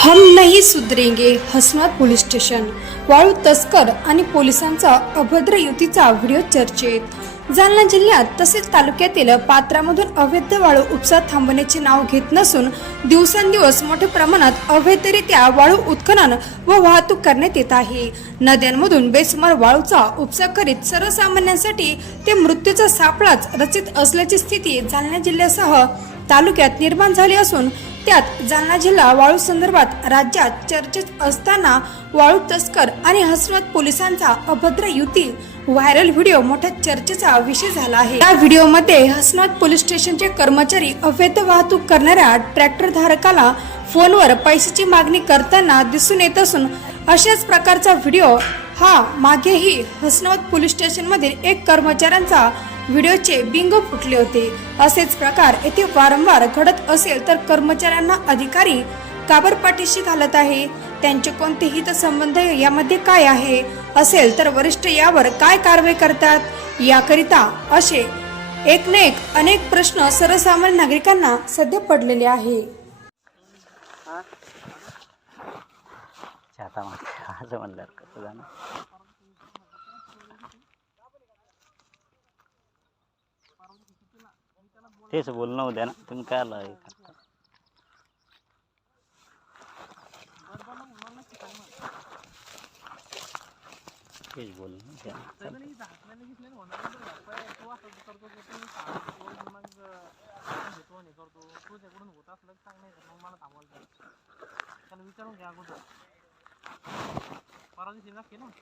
हम नाही सुधरेंगे हसनात police station. वाळू तस्कर आणि पोलिसांचा अभद्र युतीचा व्हिडिओ चर्चेत. जालना जिल्ह्यात तसेच तालुक्यातील पात्रामधून अवैध वाळू उपसा थांबवण्याचे नाव घेत नसून दिवसेंदिवस मोठ्या प्रमाणात अवैधरित्या वाळू उत्खनन व वाहतूक करण्यात येत आहे. नद्यांमधून बेसुमार वाळूचा उपसा करीत सर्वसामान्यांसाठी ते मृत्यूचा सापळाच रचित असल्याची स्थिती जालना जिल्ह्यासह तालुक्यात निर्माण झाली असून त्यात जालना जिल्हा वाळू संदर्भात राज्यात चर्चेत असताना वाळू तस्कर आणि हसरत पोलिसांचा अभद्र युती व्हायरल व्हिडिओ मोठ्या चर्चेचा विषय झाला आहे. या व्हिडिओमध्ये हसनात पोलीस स्टेशनचे कर्मचारी अवैध वाहतूक करणाऱ्या ट्रॅक्टर धारकाला फोनवर पैशाची मागणी करताना दिसून येत असून अशाच प्रकारचा व्हिडिओ हा मागेही हसनवत पोलीस स्टेशनमधील एक कर्मचाऱ्यांचा व्हिडिओचे बिंग फुटले होते. असेच प्रकार येथे वारंवार घडत असेल तर कर्मचाऱ्यांना अधिकारी काबर पाठीशी घालत आहे. त्यांचे कोणते हितसंबंध यामध्ये काय आहे? असेल तर वरिष्ठ यावर काय कारवाई करतात? याकरिता असे एक न एक अनेक प्रश्न सर्वसामान्य नागरिकांना सध्या पडलेले आहे. आता मग असं म्हणल्यावर कसं जाणार तेच बोलणं उद्या ना तुम्ही काय आला करता? तेच बोलणं उद्या ना. त्याला विचारून घ्या अगोदर Parang sini lagi no.